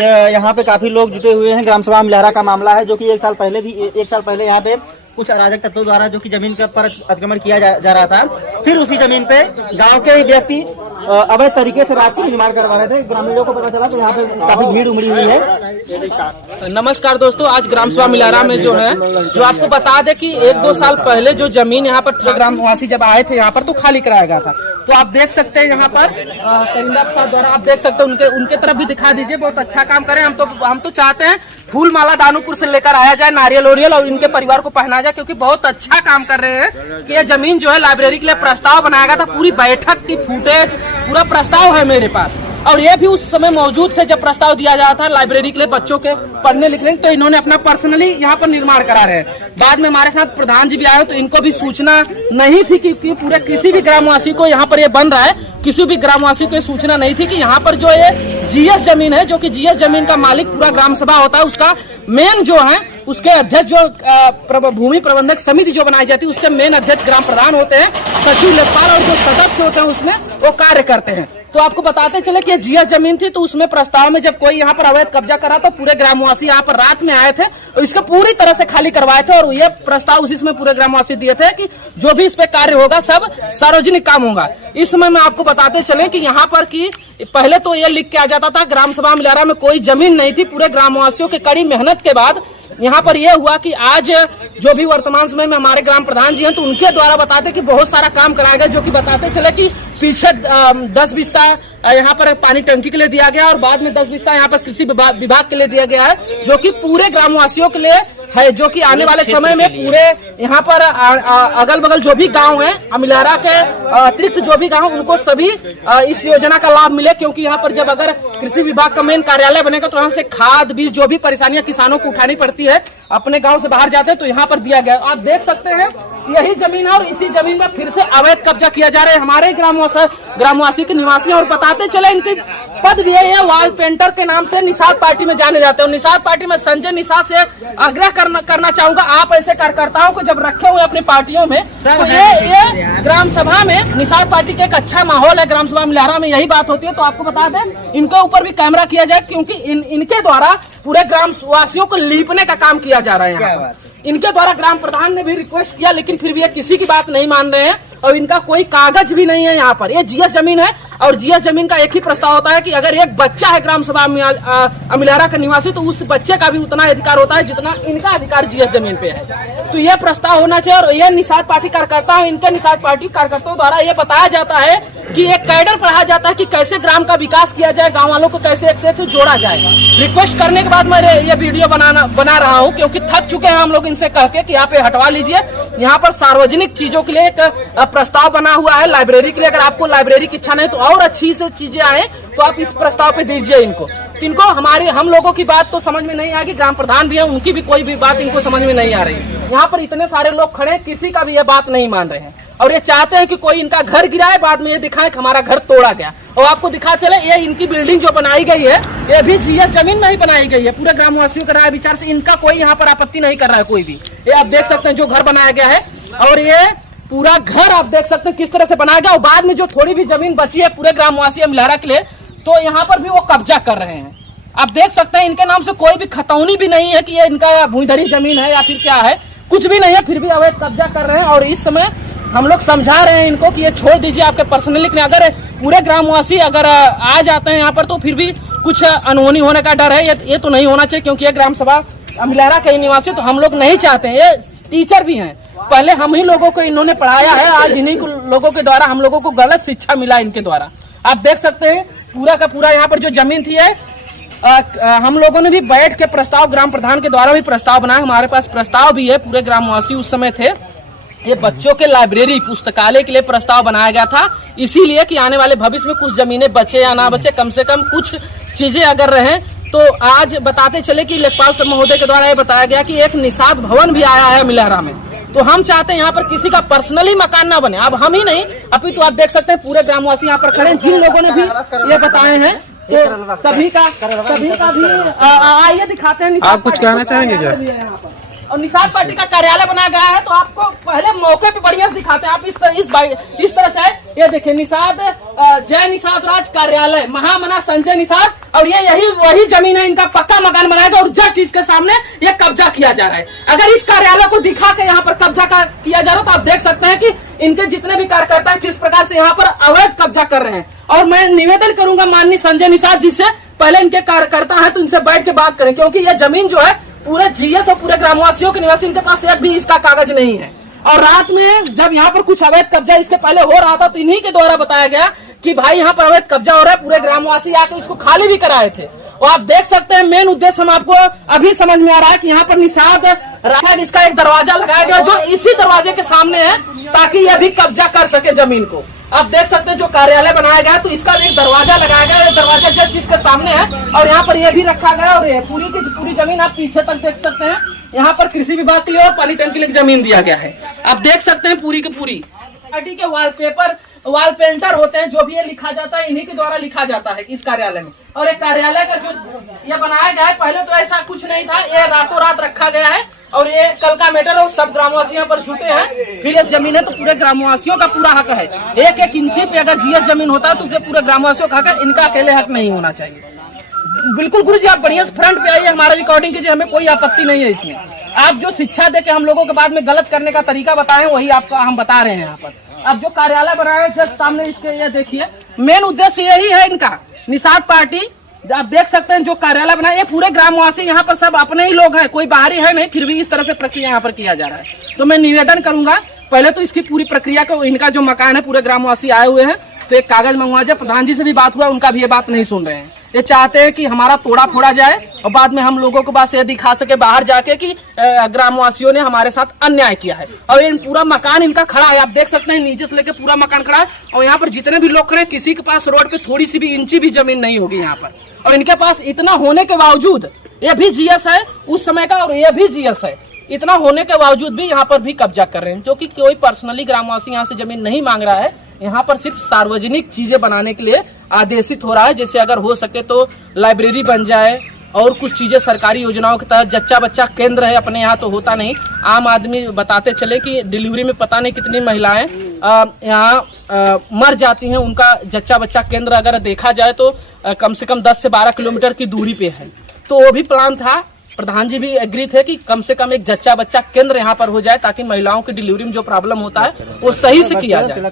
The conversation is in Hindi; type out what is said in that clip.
यहाँ पे काफी लोग जुटे हुए हैं। ग्राम सभा मिलहरा का मामला है जो कि एक साल पहले यहाँ पे कुछ अराजक तत्वों द्वारा जो कि जमीन के पर अतिक्रमण किया जा रहा था। फिर उसी जमीन पे गांव के व्यक्ति अवैध तरीके से रात को निर्माण करवा रहे थे। ग्रामीणों को पता चला तो यहाँ पे काफी भीड़ उमड़ी हुई है। नमस्कार दोस्तों, आज ग्राम सभा मिलहरा में जो है जो आपको बता दे कि 1-2 साल पहले जो जमीन यहाँ पर ग्रामवासी जब आए थे यहाँ पर तो खाली कराया गया था। तो आप देख सकते हैं यहाँ पर करिंदा प्रसाद द्वारा आप देख सकते हैं, उनके तरफ भी दिखा दीजिए। बहुत अच्छा काम करें। हम तो चाहते हैं फूल माला दानोपुर से लेकर आया जाए, नारियल ओरियल, और इनके परिवार को पहनाया जाए, क्योंकि बहुत अच्छा काम कर रहे हैं कि ये जमीन जो है लाइब्रेरी के लिए प्रस्ताव बनाया गया था। पूरी बैठक की फुटेज पूरा प्रस्ताव है मेरे पास, और ये भी उस समय मौजूद थे जब प्रस्ताव दिया जाता था लाइब्रेरी के लिए बच्चों के पढ़ने लिखने। तो इन्होंने अपना पर्सनली यहाँ पर निर्माण करा रहे हैं। बाद में हमारे साथ प्रधान जी भी आए तो इनको भी सूचना नहीं थी कि पूरे किसी भी ग्रामवासी को यहाँ पर ये बन रहा है, किसी भी ग्रामवासी को सूचना नहीं थी कि यहाँ पर जो ये जीएस जमीन है, जो कि जीएस जमीन का मालिक पूरा ग्राम सभा होता है, उसका मेन जो है उसके अध्यक्ष जो भूमि प्रबंधक समिति जो बनाई जाती है उसके मेन अध्यक्ष ग्राम प्रधान होते हैं, सचिव लेखपाल, और जो सदस्य होते हैं उसमें वो कार्य करते हैं। तो आपको बताते चले कि जीएस जमीन थी, तो उसमें प्रस्ताव में जब कोई यहाँ पर अवैध कब्जा करा तो पूरे ग्रामवासी यहाँ पर रात में आए थे और इसको पूरी तरह से खाली करवाए थे। और ये प्रस्ताव उसी में पूरे ग्रामवासी दिए थे कि जो भी इस पे कार्य होगा सब सार्वजनिक काम होगा। इस समय मैं आपको बताते चले कि यहाँ पर कि पहले तो ये लिख के आ जाता था ग्राम सभा मिलहरा में कोई जमीन नहीं थी। पूरे ग्रामवासियों की कड़ी मेहनत के बाद यहाँ पर यह हुआ कि आज जो भी वर्तमान समय में हमारे ग्राम प्रधान जी हैं तो उनके द्वारा बताते कि बहुत सारा काम कराया गया, जो कि बताते चले कि पीछे 10 बिस्सा यहाँ पर पानी टंकी के लिए दिया गया और बाद में 10 बिस्सा यहाँ पर कृषि विभाग के लिए दिया गया है, जो कि पूरे ग्रामवासियों के लिए है, जो कि आने वाले समय में पूरे यहाँ पर अगल बगल जो भी गांव है मिलहरा के अतिरिक्त जो भी गांव उनको सभी इस योजना का लाभ मिले। क्योंकि यहाँ पर जब अगर कृषि विभाग का मेन कार्यालय बनेगा तो यहाँ से खाद बीज जो भी परेशानियां किसानों को उठानी पड़ती है अपने गांव से बाहर जाते हैं तो यहाँ पर दिया गया। आप देख सकते हैं यही जमीन है और इसी जमीन में फिर से अवैध कब्जा किया जा रहा है हमारे ग्रामवासी के निवासी। और बताते चले इनकी पद भी है वाल पेंटर के नाम से निषाद पार्टी में जाने जाते हैं। निषाद पार्टी में संजय निषाद से आग्रह करना चाहूंगा, आप ऐसे कार्यकर्ताओं को जब रखे हुए अपनी पार्टियों में तो ये ग्राम सभा में निषाद पार्टी का एक अच्छा माहौल है। ग्राम सभा मिलहरा में यही बात होती है। तो आपको बता दें इनके ऊपर भी कैमरा किया जाए, क्योंकि इनके द्वारा पूरे ग्राम वासियों को लीपने का काम किया जा रहा है यहाँ पर। इनके द्वारा ग्राम प्रधान ने भी रिक्वेस्ट किया, लेकिन फिर भी ये किसी की बात नहीं मान रहे हैं और इनका कोई कागज भी नहीं है यहाँ पर। ये जीएस जमीन है और जीएस जमीन का एक ही प्रस्ताव होता है कि अगर एक बच्चा है ग्राम सभा मिलहरा का निवासी तो उस बच्चे का भी उतना अधिकार होता है जितना इनका अधिकार जीएस जमीन पे है। तो ये प्रस्ताव होना चाहिए। और ये निषाद पार्टी कार्यकर्ता इनके निषाद पार्टी कार्यकर्ताओं द्वारा ये बताया जाता है कि एक कैडर पढ़ाया जाता है कि कैसे ग्राम का विकास किया जाए, गाँव वालों को कैसे एक से जोड़ा जाए। रिक्वेस्ट करने के बाद मैं ये वीडियो बना रहा हूँ, क्योंकि थक चुके हैं हम लोग इनसे कह के कि यहाँ पे हटवा लीजिए। यहाँ पर सार्वजनिक चीजों के लिए एक प्रस्ताव बना हुआ है लाइब्रेरी के लिए। अगर आपको लाइब्रेरी की इच्छा नहीं तो और अच्छी से चीजें आए तो आप इस प्रस्ताव पे दीजिए इनको हम लोगों की बात तो समझ में नहीं आएगी, ग्राम प्रधान भी है उनकी भी कोई भी बात इनको समझ में नहीं आ रही। यहाँ पर इतने सारे लोग खड़े हैं, किसी का भी ये बात नहीं मान रहे हैं और ये चाहते हैं कि कोई इनका घर गिराए, बाद में ये दिखाए कि हमारा घर तोड़ा गया। और आपको दिखा चले ये इनकी बिल्डिंग जो बनाई गई है ये भी जीएस जमीन में ही बनाई गई है। पूरे ग्रामवासियों का राय विचार से इनका कोई यहाँ पर आपत्ति नहीं कर रहा है कोई भी। ये आप देख सकते हैं जो घर बनाया गया है और ये पूरा घर आप देख सकते हैं किस तरह से बनाया गया। और बाद में जो थोड़ी भी जमीन बची है पूरे ग्रामवासी मिलहरा के लिए तो यहाँ पर भी वो कब्जा कर रहे हैं। आप देख सकते हैं इनके नाम से कोई भी खतौनी भी नहीं है कि ये इनका भूमिधरी जमीन है या फिर क्या है, कुछ भी नहीं है, फिर भी अवैध कब्जा कर रहे हैं। और इस समय हम लोग समझा रहे हैं इनको कि ये छोड़ दीजिए आपके पर्सनली। अगर पूरे ग्रामवासी अगर आ जाते हैं यहाँ पर तो फिर भी कुछ अनहोनी होने का डर है। ये तो नहीं होना चाहिए, क्योंकि ये ग्राम सभा मिलहरा के निवासी तो हम लोग नहीं चाहते। ये टीचर भी हैं, पहले हम ही लोगों को इन्होंने पढ़ाया है, आज इन्हीं लोगों के द्वारा हम लोगों को गलत शिक्षा मिला इनके द्वारा। आप देख सकते हैं पूरा का पूरा यहाँ पर जो जमीन थी है हम लोगों ने भी बैठ के प्रस्ताव ग्राम प्रधान के द्वारा भी प्रस्ताव बनाया, हमारे पास प्रस्ताव भी है। पूरे ग्रामवासी उस समय थे। ये बच्चों के लाइब्रेरी पुस्तकालय के लिए प्रस्ताव बनाया गया था, इसीलिए कि आने वाले भविष्य में कुछ जमीनें बचे या ना बचे, कम से कम कुछ चीजें अगर रहें। तो आज बताते चले कि लेखपाल साहब महोदय के द्वारा ये बताया गया कि एक निषाद भवन भी आया है मिलहरा में। तो हम चाहते हैं यहाँ पर किसी का पर्सनली मकान ना बने। अब हम ही नहीं अभी तो आप देख सकते हैं पूरे ग्रामवासी यहाँ पर खड़े हैं, जिन लोगों ने भी ये बताए हैं तो सभी का भी आइए दिखाते हैं। आप कुछ कहना चाहेंगे क्या? और निषाद पार्टी का कार्यालय बनाया गया है तो आपको पहले मौके पे बढ़िया दिखाते हैं। आप इस तरह से ये देखिए निषाद जय निषाद राज कार्यालय महामना संजय निषाद, और ये यही वही जमीन है, इनका पक्का मकान बनाएगा और जस्ट इसके सामने ये कब्जा किया जा रहा है। अगर इस कार्यालय को दिखा के यहाँ पर कब्जा किया जा रहा है तो आप देख सकते हैं कि इनके जितने भी कार्यकर्ता हैं किस प्रकार से यहाँ पर अवैध कब्जा कर रहे हैं। और मैं निवेदन करूंगा माननीय संजय निषाद जी से, पहले इनके कार्यकर्ता है तो इनसे बैठ के बात करें, क्योंकि ये जमीन जो है पूरे जीएस और पूरे ग्रामवासियों के निवासी, इनके पास एक भी इसका कागज नहीं है। और रात में जब यहाँ पर कुछ अवैध कब्जा इसके पहले हो रहा था तो इन्हीं के द्वारा बताया गया कि भाई यहाँ पर अवैध कब्जा हो रहा है, पूरे ग्रामवासी आके इसको खाली भी कराए थे। और आप देख सकते हैं मेन उद्देश्य हम आपको अभी समझ में आ रहा है कि यहाँ पर निषाद राज इसका एक दरवाजा लगाया गया जो इसी दरवाजे के सामने है, ताकि यह भी कब्जा कर सके जमीन को। आप देख सकते हैं जो कार्यालय बनाया गया तो इसका एक दरवाजा लगाया गया, ये दरवाजा जस्ट इसके सामने है और यहाँ पर ये भी रखा गया। और ये पूरी की पूरी जमीन आप पीछे तक देख सकते हैं, यहाँ पर कृषि विभाग के लिए और पानी टैंक के लिए जमीन दिया गया है। आप देख सकते हैं पूरी की पूरी पार्टी के वॉलपेपर वॉल पेंटर होते हैं, जो भी ये लिखा जाता है इन्हीं के द्वारा लिखा जाता है इस कार्यालय में। और एक कार्यालय का जो ये बनाया गया है, पहले तो ऐसा कुछ नहीं था, ये रातों रात रखा गया है और ये कल का मैटर और सब ग्रामवासी यहाँ पर जुटे हैं। फिर ये जमीन है तो पूरे ग्रामवासियों का पूरा हक है, एक एक इंची पे अगर जीएस जमीन होता है तो पूरे ग्रामवासियों का हक है, इनका अकेले हक नहीं होना चाहिए। बिल्कुल गुरु जी आप बढ़िया फ्रंट पे आइए, हमारा रिकॉर्डिंग कीजिए, हमें कोई आपत्ति नहीं है इसमें। आप जो शिक्षा दे के हम लोगों के बाद में गलत करने का तरीका बताए वही आपका हम बता रहे हैं यहाँ पर। अब जो कार्यालय बनाया है जस्ट सामने इसके, ये देखिए मेन उद्देश्य यही है इनका, निषाद पार्टी। आप देख सकते हैं जो कार्यालय बनाया, ये पूरे ग्रामवासी यहाँ पर सब अपने ही लोग हैं, कोई बाहरी है नहीं, फिर भी इस तरह से प्रक्रिया यहाँ पर किया जा रहा है। तो मैं निवेदन करूंगा पहले तो इसकी पूरी प्रक्रिया को, इनका जो मकान है पूरे ग्रामवासी आए हुए हैं तो एक कागज मंगवा जाए। प्रधान जी से भी बात हुआ, उनका भी ये बात नहीं सुन रहे हैं। ये चाहते हैं कि हमारा तोड़ा फोड़ा जाए और बाद में हम लोगों को बस ये दिखा सके बाहर जाके कि ग्रामवासियों ने हमारे साथ अन्याय किया है। और ये पूरा मकान इनका खड़ा है, आप देख सकते हैं नीचे से लेकर पूरा मकान खड़ा है। और यहाँ पर जितने भी लोग खड़े हैं किसी के पास रोड पे थोड़ी सी भी इंची भी जमीन नहीं होगी यहाँ पर। और इनके पास इतना होने के बावजूद, ये भी जीएस है उस समय का और ये भी जीएस है, इतना होने के बावजूद भी यहाँ पर भी कब्जा कर रहे हैं। जो कि कोई पर्सनली ग्रामवासी यहाँ से जमीन नहीं मांग रहा है, यहाँ पर सिर्फ सार्वजनिक चीजें बनाने के लिए आदेशित हो रहा है। जैसे अगर हो सके तो लाइब्रेरी बन जाए और कुछ चीजें सरकारी योजनाओं के तहत, जच्चा बच्चा केंद्र है, अपने यहाँ तो होता नहीं। आम आदमी बताते चले कि डिलीवरी में पता नहीं कितनी महिलाएं यहाँ मर जाती हैं, उनका जच्चा बच्चा केंद्र अगर देखा जाए तो कम से कम 10 से 12 किलोमीटर की दूरी पे है। तो वो भी प्लान था, प्रधान जी भी एग्री थे कि कम से कम एक जच्चा बच्चा केंद्र यहाँ पर हो जाए ताकि महिलाओं की डिलीवरी में जो प्रॉब्लम होता है वो सही से किया जाए।